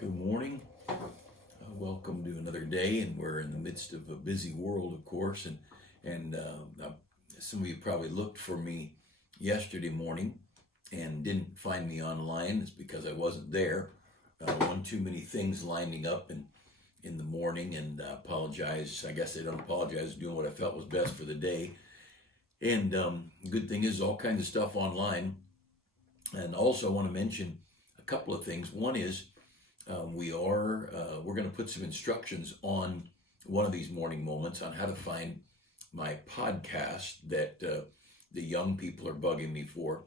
Good morning. Welcome to another day, and we're in the midst of a busy world, of course. And some of you probably looked for me yesterday morning and didn't find me online. It's because I wasn't there. One too many things lining up in the morning, and apologize. I guess I don't apologize. Doing what I felt was best for the day. And good thing is all kinds of stuff online. And also, I want to mention a couple of things. One is we're going to put some instructions on one of these morning moments on how to find my podcast that the young people are bugging me for.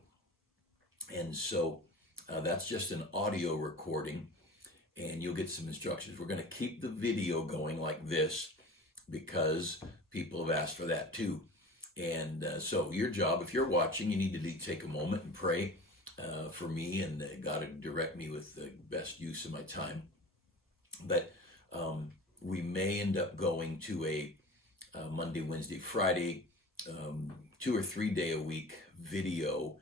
And so that's just an audio recording, and you'll get some instructions. We're going to keep the video going like this because people have asked for that too. And so your job, if you're watching, you need to take a moment and pray for me, and God to direct me with the best use of my time. But we may end up going to a Monday, Wednesday, Friday, 2 or 3 day a week video,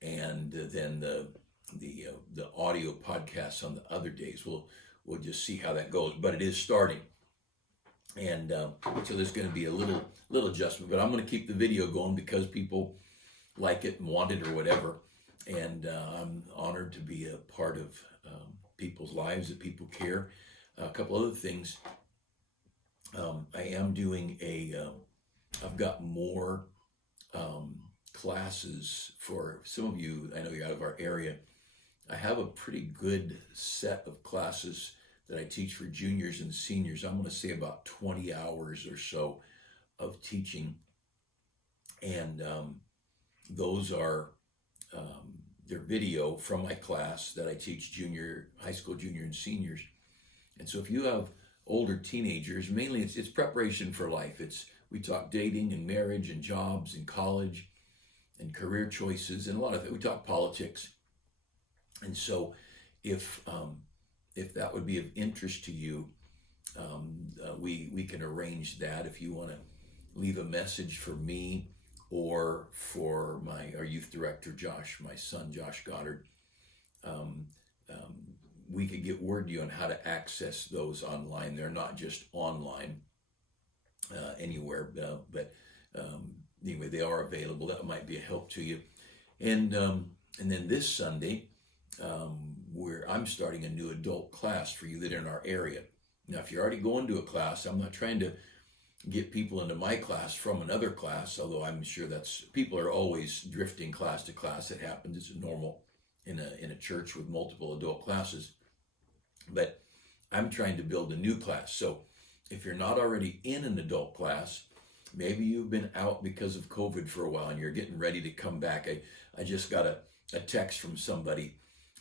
and then the audio podcasts on the other days. We'll just see how that goes. But it is starting, and so there's going to be a little adjustment. But I'm going to keep the video going because people like it and want it or whatever. And I'm honored to be a part of people's lives, that people care. A couple other things. I am doing I've got more classes for some of you. I know you're out of our area. I have a pretty good set of classes that I teach for juniors and seniors. I'm going to say about 20 hours or so of teaching. And those are their video from my class that I teach high school, junior, and seniors. And so if you have older teenagers, mainly it's preparation for life. We talk dating and marriage and jobs and college and career choices and a lot of things. We talk politics. And so if that would be of interest to you, we can arrange that. If you want to leave a message for me or for our youth director, Josh, my son, Josh Goddard, we could get word to you on how to access those online. They're not just online anywhere, but anyway, they are available. That might be a help to you. And then this Sunday, I'm starting a new adult class for you that are in our area. Now, if you're already going to a class, I'm not trying to get people into my class from another class, although I'm sure people are always drifting class to class. It happens. It's normal in a church with multiple adult classes. But I'm trying to build a new class. So if you're not already in an adult class, maybe you've been out because of COVID for a while and you're getting ready to come back. I just got a text from somebody.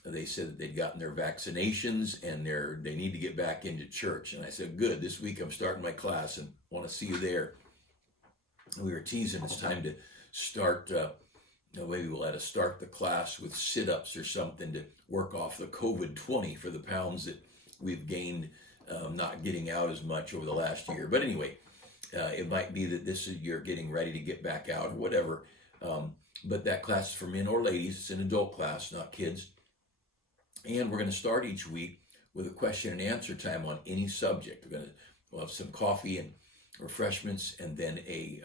They said that they'd gotten their vaccinations and they need to get back into church. And I said, good, this week I'm starting my class and want to see you there. And we were teasing, it's time to start, maybe we'll have to start the class with sit-ups or something to work off the COVID-20 for the pounds that we've gained not getting out as much over the last year. But anyway, it might be that you're getting ready to get back out or whatever. But that class is for men or ladies. It's an adult class, not kids. And we're going to start each week with a question and answer time on any subject. We'll have some coffee and refreshments, and then a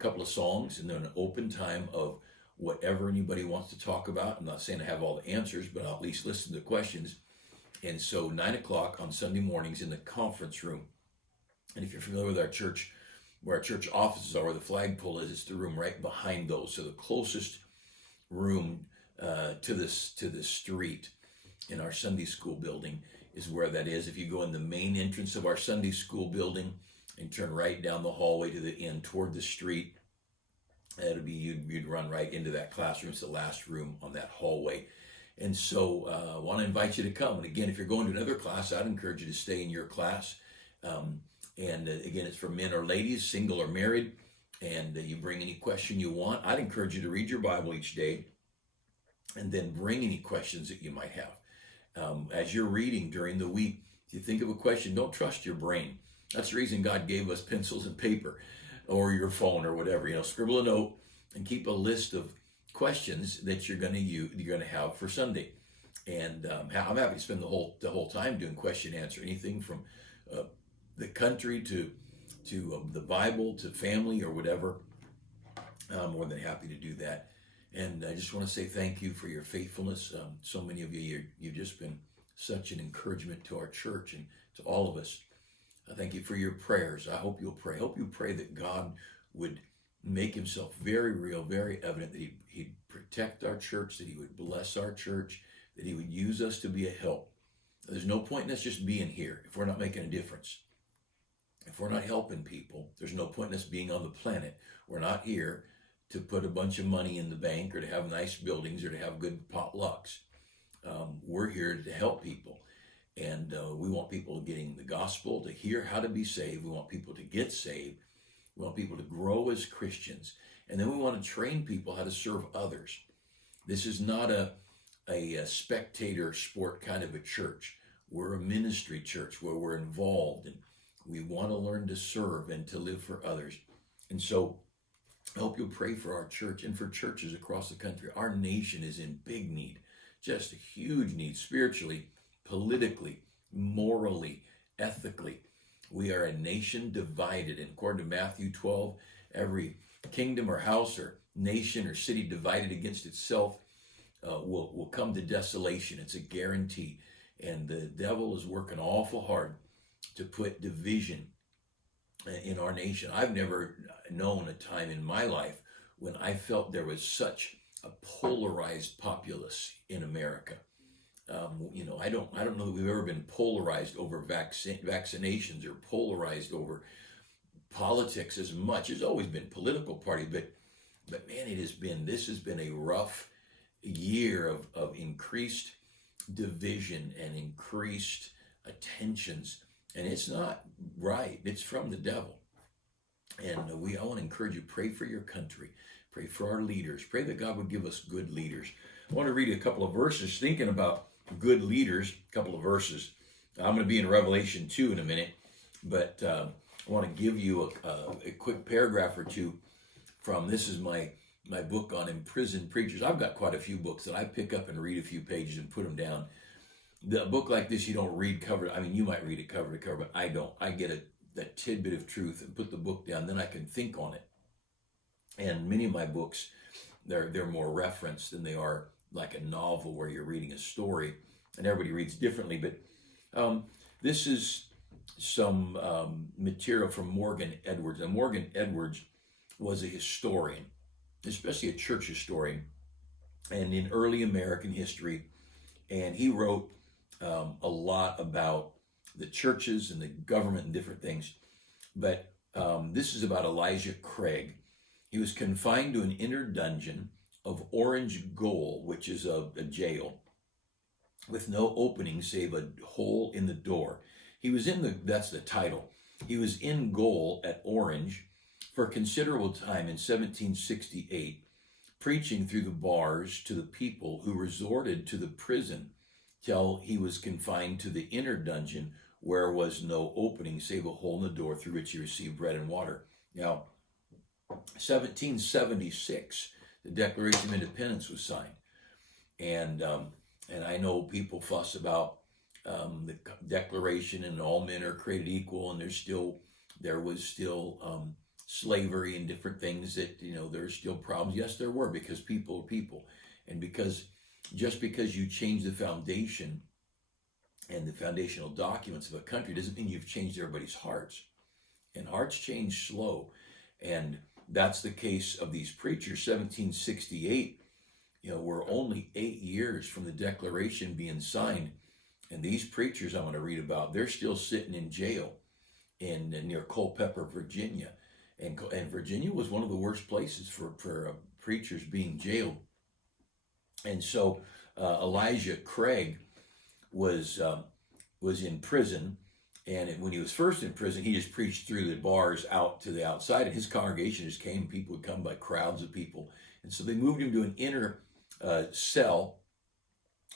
couple of songs, and then an open time of whatever anybody wants to talk about. I'm not saying I have all the answers, but I'll at least listen to questions. And so 9 o'clock on Sunday mornings in the conference room. And if you're familiar with our church, where our church offices are, where the flagpole is, it's the room right behind those. So the closest room to the street in our Sunday school building is where that is. If you go in the main entrance of our Sunday school building and turn right down the hallway to the end toward the street, that'll be you'd run right into that classroom. It's the last room on that hallway. And so I want to invite you to come. And again, if you're going to another class, I'd encourage you to stay in your class. And again, it's for men or ladies, single or married. And you bring any question you want. I'd encourage you to read your Bible each day and then bring any questions that you might have. As you're reading during the week, if you think of a question, don't trust your brain. That's the reason God gave us pencils and paper or your phone or whatever. Scribble a note and keep a list of questions that you're going to have for Sunday. And I'm happy to spend the whole time doing question answer, anything from the country to the Bible to family or whatever. I'm more than happy to do that. And I just want to say thank you for your faithfulness. So many of you've just been such an encouragement to our church and to all of us. I thank you for your prayers. I hope you'll pray. I hope you pray that God would make himself very real, very evident, that he'd protect our church, that he would bless our church, that he would use us to be a help. There's no point in us just being here if we're not making a difference. If we're not helping people, there's no point in us being on the planet. We're not here to put a bunch of money in the bank or to have nice buildings or to have good potlucks. We're here to help people. And we want people getting the gospel, to hear how to be saved. We want people to get saved. We want people to grow as Christians. And then we want to train people how to serve others. This is not a spectator sport kind of a church. We're a ministry church where we're involved and we want to learn to serve and to live for others. And so I hope you'll pray for our church and for churches across the country. Our nation is in big need, just a huge need, spiritually, politically, morally, ethically. We are a nation divided. And according to Matthew 12, every kingdom or house or nation or city divided against itself will come to desolation. It's a guarantee. And the devil is working awful hard to put division in our nation. I've never known a time in my life when I felt there was such a polarized populace in America. I don't know that we've ever been polarized over vaccinations or polarized over politics as much. There's always been political party, but man, this has been a rough year of increased division and increased tensions, and it's not right. It's from the devil. And I want to encourage you, pray for your country, pray for our leaders, pray that God would give us good leaders. I want to read a couple of verses thinking about good leaders, a couple of verses. I'm going to be in Revelation 2 in a minute, but I want to give you a quick paragraph or two from, this is my book on imprisoned preachers. I've got quite a few books that I pick up and read a few pages and put them down. The book like this, you don't read cover. I mean, you might read it cover to cover, but I don't. I get that tidbit of truth and put the book down, then I can think on it. And many of my books, they're more referenced than they are like a novel where you're reading a story, and everybody reads differently. But this is some material from Morgan Edwards. And Morgan Edwards was a historian, especially a church historian, and in early American history. And he wrote a lot about the churches and the government and different things. But this is about Elijah Craig. He was confined to an inner dungeon of orange gold, which is a jail, with no opening save a hole in the door. He was that's the title. He was in gaol at Orange for a considerable time in 1768, preaching through the bars to the people who resorted to the prison till he was confined to the inner dungeon, where was no opening save a hole in the door through which he received bread and water. Now, 1776, the Declaration of Independence was signed, and I know people fuss about the Declaration and all men are created equal, and there was still slavery and different things that there's still problems. Yes, there were, because people are people, and just because you change the foundation and the foundational documents of a country doesn't mean you've changed everybody's hearts. And hearts change slow. And that's the case of these preachers. 1768, we're only 8 years from the Declaration being signed. And these preachers I'm going to read about, they're still sitting in jail near Culpeper, Virginia. And Virginia was one of the worst places for preachers being jailed. And so Elijah Craig was in prison, and when he was first in prison, he just preached through the bars out to the outside, and his congregation just came. People would come by crowds of people, and so they moved him to an inner cell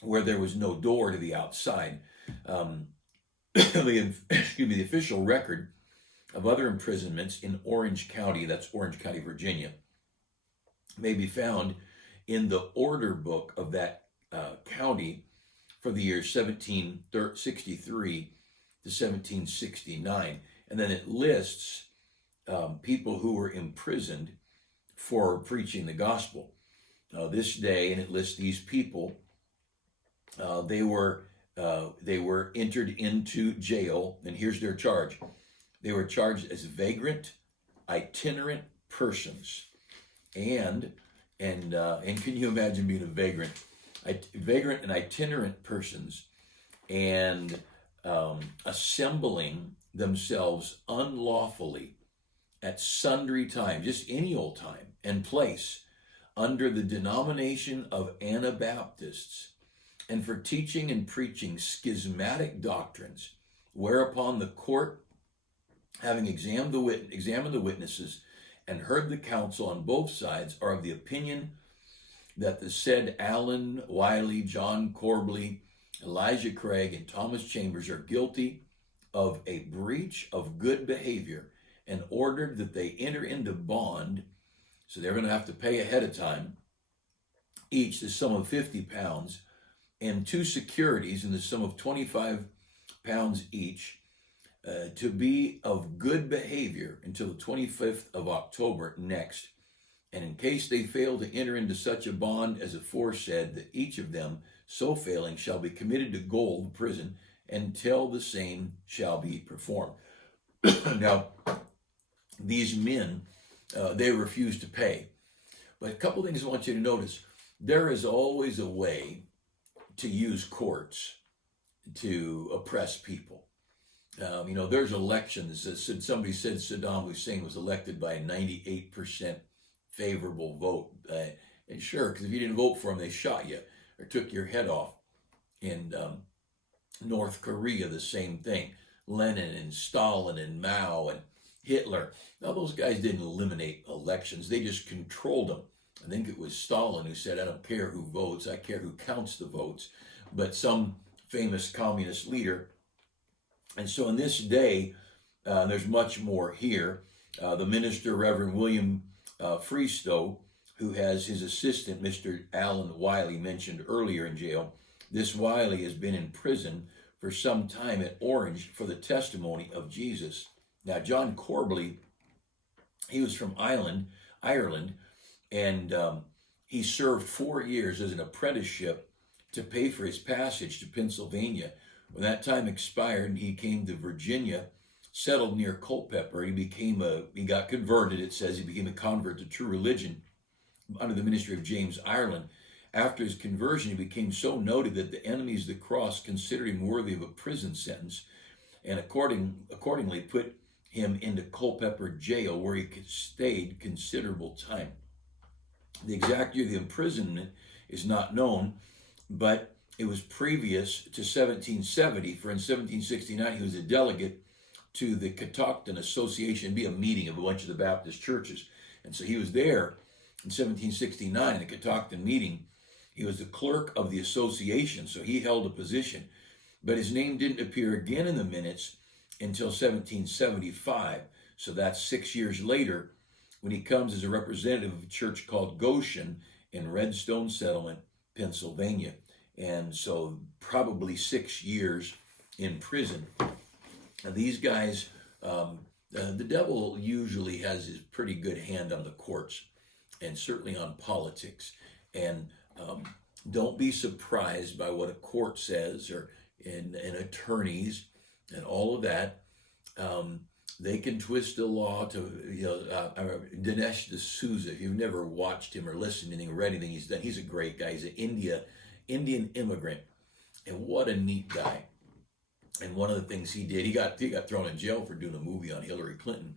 where there was no door to the outside. The official record of other imprisonments in Orange County, that's Orange County, Virginia, may be found in the order book of that county, for the years 1763 to 1769. And then it lists people who were imprisoned for preaching the gospel. This day, and it lists these people. They were entered into jail, and here's their charge. They were charged as vagrant, itinerant persons, and can you imagine being a vagrant and itinerant persons, and assembling themselves unlawfully at sundry times, just any old time and place, under the denomination of Anabaptists, and for teaching and preaching schismatic doctrines, whereupon the court, having examined the witnesses and heard the counsel on both sides, are of the opinion that the said Allen, Wiley, John Corbley, Elijah Craig, and Thomas Chambers are guilty of a breach of good behavior, and ordered that they enter into bond. So they're going to have to pay ahead of time, each the sum of 50 pounds, and 2 securities in the sum of 25 pounds each, to be of good behavior until the 25th of October next. And in case they fail to enter into such a bond as aforesaid, that each of them, so failing, shall be committed to gaol, prison, until the same shall be performed. Now, these men, they refuse to pay. But a couple things I want you to notice. There is always a way to use courts to oppress people. There's elections. Somebody said Saddam Hussein was elected by a 98% favorable vote. And sure, because if you didn't vote for him, they shot you or took your head off. In North Korea, the same thing. Lenin and Stalin and Mao and Hitler. Now, those guys didn't eliminate elections. They just controlled them. I think it was Stalin who said, I don't care who votes, I care who counts the votes. But some famous communist leader. And so in this day, there's much more here. The minister, Reverend William Freestow, who has his assistant, Mr. Allen Wiley, mentioned earlier in jail. This Wiley has been in prison for some time at Orange for the testimony of Jesus. Now, John Corbley, he was from Ireland, and he served 4 years as an apprenticeship to pay for his passage to Pennsylvania. When that time expired, he came to Virginia, settled near Culpeper. He got converted. It says he became a convert to true religion under the ministry of James Ireland. After his conversion, he became so noted that the enemies of the cross considered him worthy of a prison sentence, and accordingly put him into Culpeper jail, where he stayed considerable time. The exact year of the imprisonment is not known, but it was previous to 1770, for in 1769 he was a delegate to the Catoctin Association. It'd be a meeting of a bunch of the Baptist churches. And so he was there in 1769 in the Catoctin meeting. He was the clerk of the association, so he held a position. But his name didn't appear again in the minutes until 1775. So that's 6 years later, when he comes as a representative of a church called Goshen in Redstone Settlement, Pennsylvania. And so probably 6 years in prison. Now, these guys, the devil usually has his pretty good hand on the courts, and certainly on politics. And don't be surprised by what a court says, or and attorneys and all of that. They can twist the law to, Dinesh D'Souza. If you've never watched him or listened to anything or read anything he's done, he's a great guy. He's an Indian immigrant, and what a neat guy. And one of the things he did, he got thrown in jail for doing a movie on Hillary Clinton,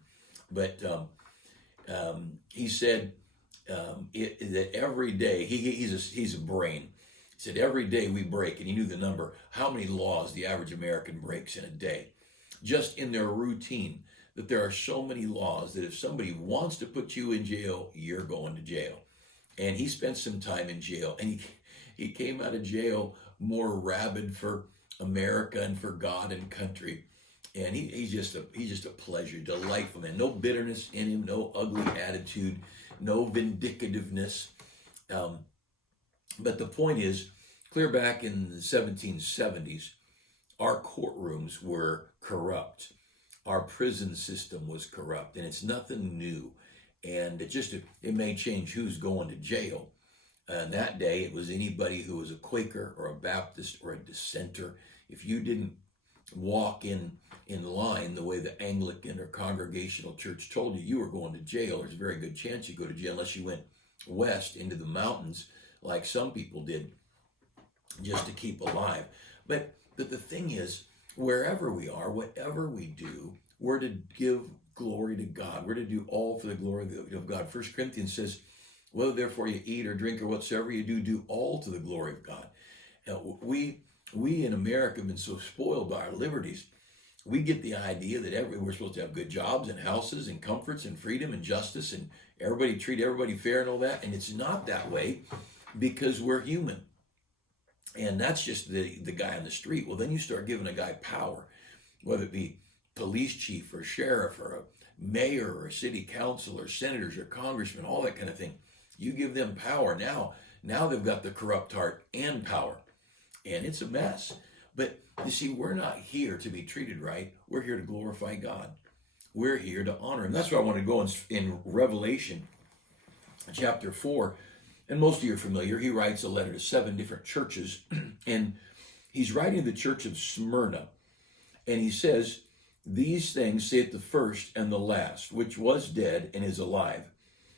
but he said that every day, he's a brain. He said every day we break, and he knew the number, how many laws the average American breaks in a day, just in their routine, that there are so many laws that if somebody wants to put you in jail, you're going to jail. And he spent some time in jail, and he came out of jail more rabid for America and for God and country. And he's just a pleasure, delightful man. No bitterness in him, no ugly attitude, no vindictiveness. But the point is, clear back in the 1770s, our courtrooms were corrupt. Our prison system was corrupt, and it's nothing new. And it may change who's going to jail. And that day, it was anybody who was a Quaker or a Baptist or a dissenter. If you didn't walk in line the way the Anglican or Congregational Church told you, you were going to jail. There's a very good chance you go to jail unless you went west into the mountains like some people did just to keep alive. But the thing is, wherever we are, whatever we do, we're to give glory to God. We're to do all for the glory of God. 1 Corinthians says, whether therefore you eat or drink or whatsoever you do, do all to the glory of God. Now, we in America have been so spoiled by our liberties. We get the idea that we're supposed to have good jobs and houses and comforts and freedom and justice and everybody treat everybody fair and all that. And it's not that way because we're human. And that's just the guy on the street. Well, then you start giving a guy power, whether it be police chief or sheriff or a mayor or a city council or senators or congressmen, all that kind of thing. You give them power. Now they've got the corrupt heart and power. And it's a mess. But you see, we're not here to be treated right. We're here to glorify God. We're here to honor Him. That's why I want to go in Revelation chapter 4. And most of you are familiar. He writes a letter to 7 different churches. And he's writing to the church of Smyrna. And he says, these things saith the first and the last, which was dead and is alive.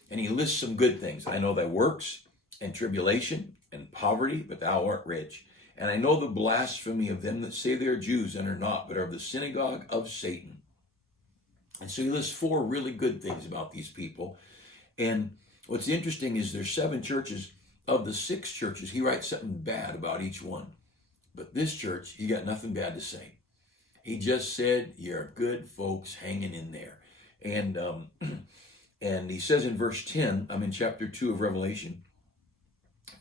And he lists some good things. I know thy works and tribulation and poverty, but thou art rich. And I know the blasphemy of them that say they are Jews and are not, but are of the synagogue of Satan. And so he lists 4 really good things about these people. And what's interesting is there's 7 churches. Of the 6 churches, he writes something bad about each one. But this church, he got nothing bad to say. He just said, you're good folks hanging in there. And and he says in verse 10, I'm in chapter 2 of Revelation,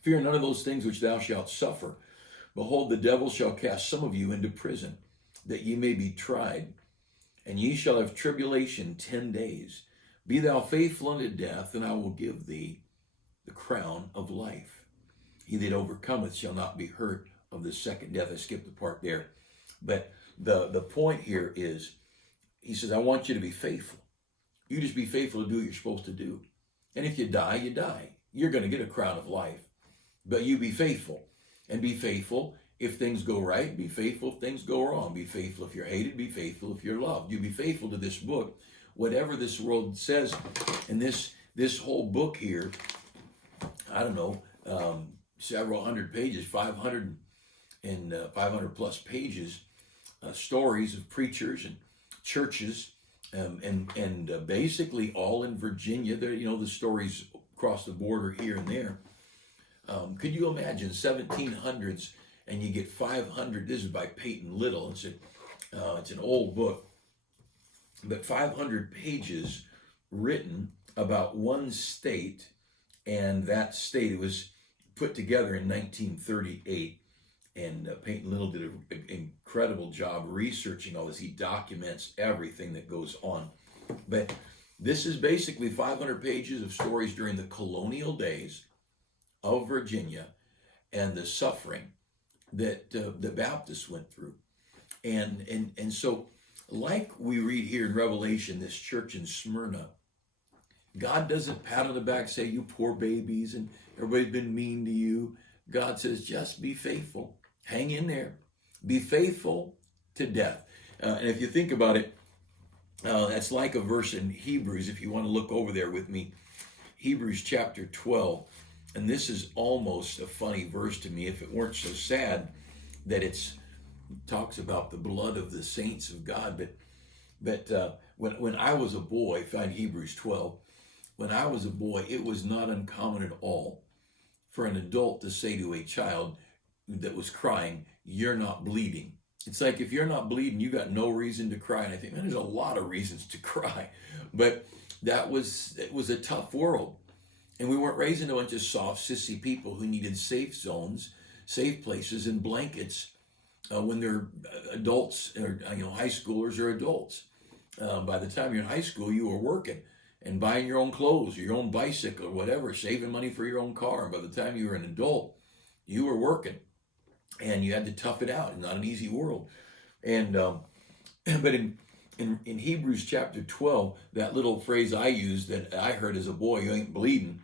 fear none of those things which thou shalt suffer. Behold, the devil shall cast some of you into prison, that ye may be tried. And ye shall have tribulation 10 days. Be thou faithful unto death, and I will give thee the crown of life. He that overcometh shall not be hurt of the second death. I skipped the part there. But the point here is, he says, I want you to be faithful. You just be faithful to do what you're supposed to do. And if you die, you die. You're going to get a crown of life. But you be faithful. And be faithful if things go right. Be faithful if things go wrong. Be faithful if you're hated. Be faithful if you're loved. You be faithful to this book. Whatever this world says. And this whole book here, I don't know, several hundred pages, 500 plus pages, stories of preachers and churches, and basically all in Virginia. There, the stories across the border here and there. Could you imagine 1700s and you get 500? This is by Peyton Little. It's an old book, but 500 pages written about one state, and that state, it was put together in 1938. And Peyton Little did an incredible job researching all this. He documents everything that goes on. But this is basically 500 pages of stories during the colonial days of Virginia and the suffering that the Baptists went through. And so, like we read here in Revelation, this church in Smyrna, God doesn't pat on the back, say, you poor babies, and everybody's been mean to you. God says, just be faithful. Hang in there. Be faithful to death. And if you think about it, that's like a verse in Hebrews, if you want to look over there with me. Hebrews chapter 12. And this is almost a funny verse to me if it weren't so sad that it talks about the blood of the saints of God. But when I was a boy, find Hebrews 12, when I was a boy, it was not uncommon at all for an adult to say to a child that was crying, you're not bleeding. It's like, if you're not bleeding, you got no reason to cry. And I think, man, there's a lot of reasons to cry. But it was a tough world. And we weren't raising a bunch of soft, sissy people who needed safe zones, safe places, and blankets when they're adults, or high schoolers or adults. By the time you're in high school, you were working and buying your own clothes, your own bicycle, or whatever, saving money for your own car. And by the time you were an adult, you were working. and you had to tough it out. It's not an easy world. And but in Hebrews chapter 12, that little phrase I used that I heard as a boy, you ain't bleeding.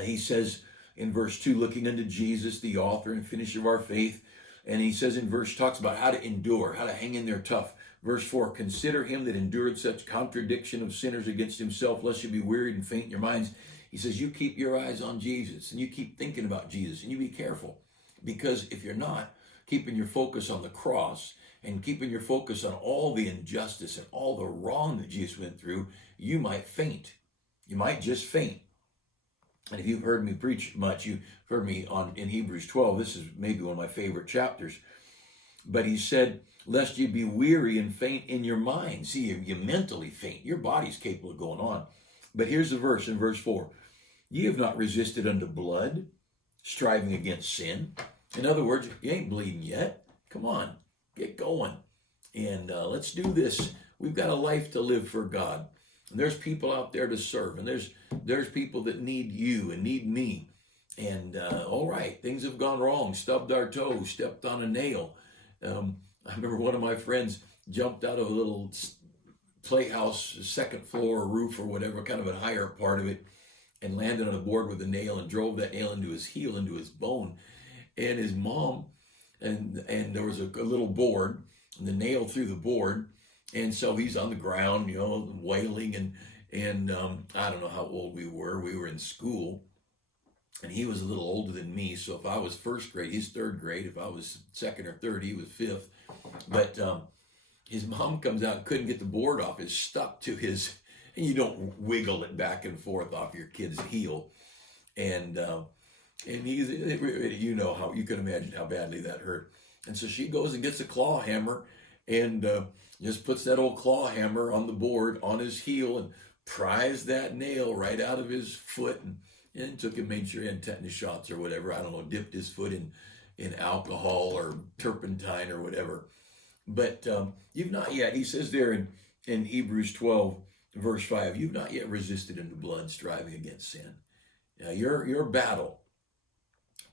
He says in verse 2, looking unto Jesus, the author and finisher of our faith. And he says in verse, talks about how to endure, how to hang in there tough. Verse 4, consider him that endured such contradiction of sinners against himself, lest you be wearied and faint in your minds. He says, you keep your eyes on Jesus, and you keep thinking about Jesus, and you be careful. Because if you're not keeping your focus on the cross and keeping your focus on all the injustice and all the wrong that Jesus went through, you might faint. You might just faint. And if you've heard me preach much, you've heard me in Hebrews 12. This is maybe one of my favorite chapters. But he said, lest you be weary and faint in your mind. See, you mentally faint. Your body's capable of going on. But here's the verse in verse 4. Ye have not resisted unto blood, striving against sin. In other words, you ain't bleeding yet. Come on, get going. And let's do this. We've got a life to live for God. And there's people out there to serve. And there's people that need you and need me. And all right, things have gone wrong. Stubbed our toes, stepped on a nail. I remember one of my friends jumped out of a little playhouse, second floor roof or whatever, kind of a higher part of it, and landed on a board with a nail and drove that nail into his heel, into his bone. And his mom, and there was a little board, and the nail through the board. And so he's on the ground, wailing, and I don't know how old we were. We were in school, and he was a little older than me. So if I was first grade, he's third grade. If I was second or third, he was fifth. But his mom comes out and couldn't get the board off. It's stuck to his, and you don't wiggle it back and forth off your kid's heel. And he's, how you can imagine how badly that hurt. And so she goes and gets a claw hammer and just puts that old claw hammer on the board on his heel and pries that nail right out of his foot and took him, made sure he had tetanus shots or whatever. I don't know, dipped his foot in alcohol or turpentine or whatever. But you've not yet, he says there in Hebrews 12, verse 5, you've not yet resisted unto blood, striving against sin. Your battle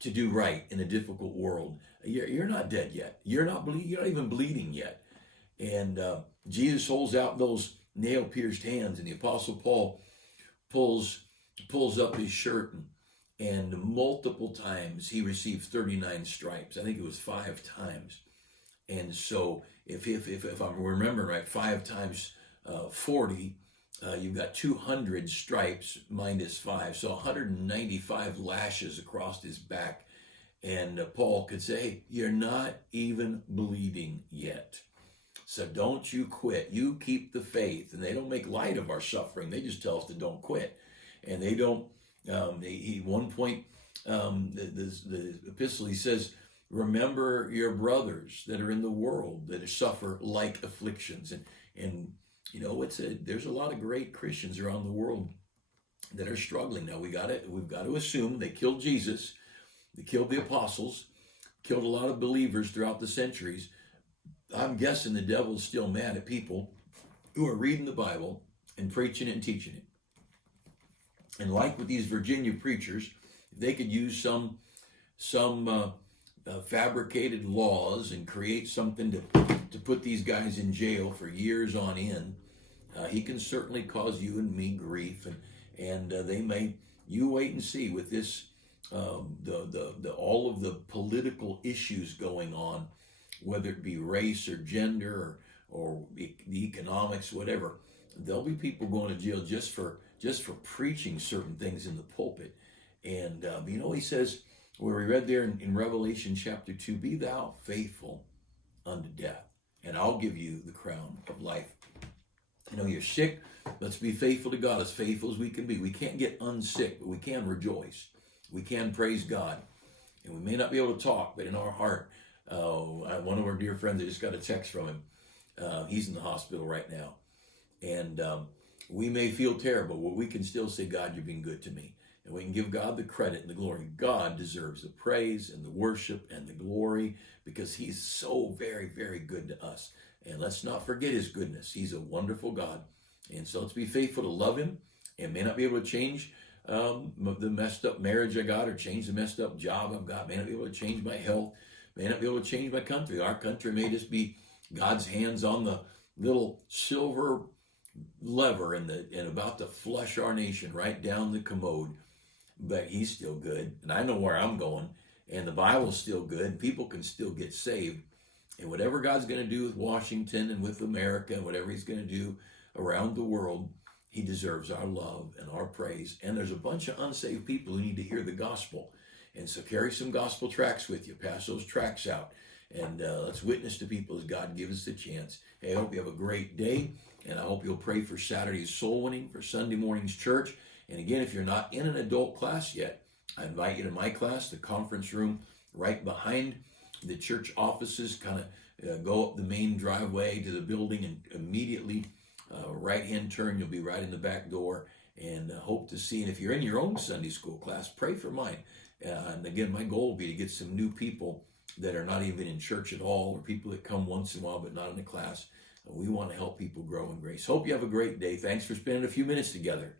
to do right in a difficult world, you're not dead yet. You're not even bleeding yet. And Jesus holds out those nail-pierced hands, and the Apostle Paul pulls up his shirt, and multiple times he received 39 stripes. I think it was 5 times. And so if I'm remembering right, 5 times 40, you've got 200 stripes minus 5, so 195 lashes across his back. And Paul could say, hey, you're not even bleeding yet. So don't you quit. You keep the faith. And they don't make light of our suffering. They just tell us to don't quit. And they don't, one point, the epistle, he says, remember your brothers that are in the world that suffer like afflictions. And there's a lot of great Christians around the world that are struggling. Now we've got to assume they killed Jesus, they killed the apostles, killed a lot of believers throughout the centuries. I'm guessing the devil's still mad at people who are reading the Bible and preaching it and teaching it. And like with these Virginia preachers, if they could use some fabricated laws and create something to put these guys in jail for years on end, he can certainly cause you and me grief, and they may. You wait and see with this all of the political issues going on, whether it be race or gender or the economics, whatever. There'll be people going to jail just for preaching certain things in the pulpit. And he says, where we read there in Revelation chapter 2, be thou faithful unto death, and I'll give you the crown of life. You're sick. Let's be faithful to God, as faithful as we can be. We can't get unsick, but we can rejoice. We can praise God. And we may not be able to talk, but in our heart, one of our dear friends, I just got a text from him. He's in the hospital right now. And we may feel terrible, but we can still say, God, you've been good to me. And we can give God the credit and the glory. God deserves the praise and the worship and the glory because he's so very, very good to us. And let's not forget his goodness. He's a wonderful God. And so let's be faithful to love him, and may not be able to change the messed up marriage I got or change the messed up job I've got. May not be able to change my health. May not be able to change my country. Our country may just be God's hands on the little silver lever and about to flush our nation right down the commode. But he's still good, and I know where I'm going, and the Bible's still good, and people can still get saved. And whatever God's going to do with Washington and with America and whatever he's going to do around the world, he deserves our love and our praise. And there's a bunch of unsaved people who need to hear the gospel. And so carry some gospel tracts with you. Pass those tracts out. And let's witness to people as God gives us the chance. Hey, I hope you have a great day. And I hope you'll pray for Saturday's soul winning, for Sunday morning's church. And again, if you're not in an adult class yet, I invite you to my class, the conference room right behind the church offices. Kind of go up the main driveway to the building and immediately right-hand turn. You'll be right in the back door, and hope to see. And if you're in your own Sunday school class, pray for mine. And again, my goal will be to get some new people that are not even in church at all, or people that come once in a while but not in the class. We want to help people grow in grace. Hope you have a great day. Thanks for spending a few minutes together.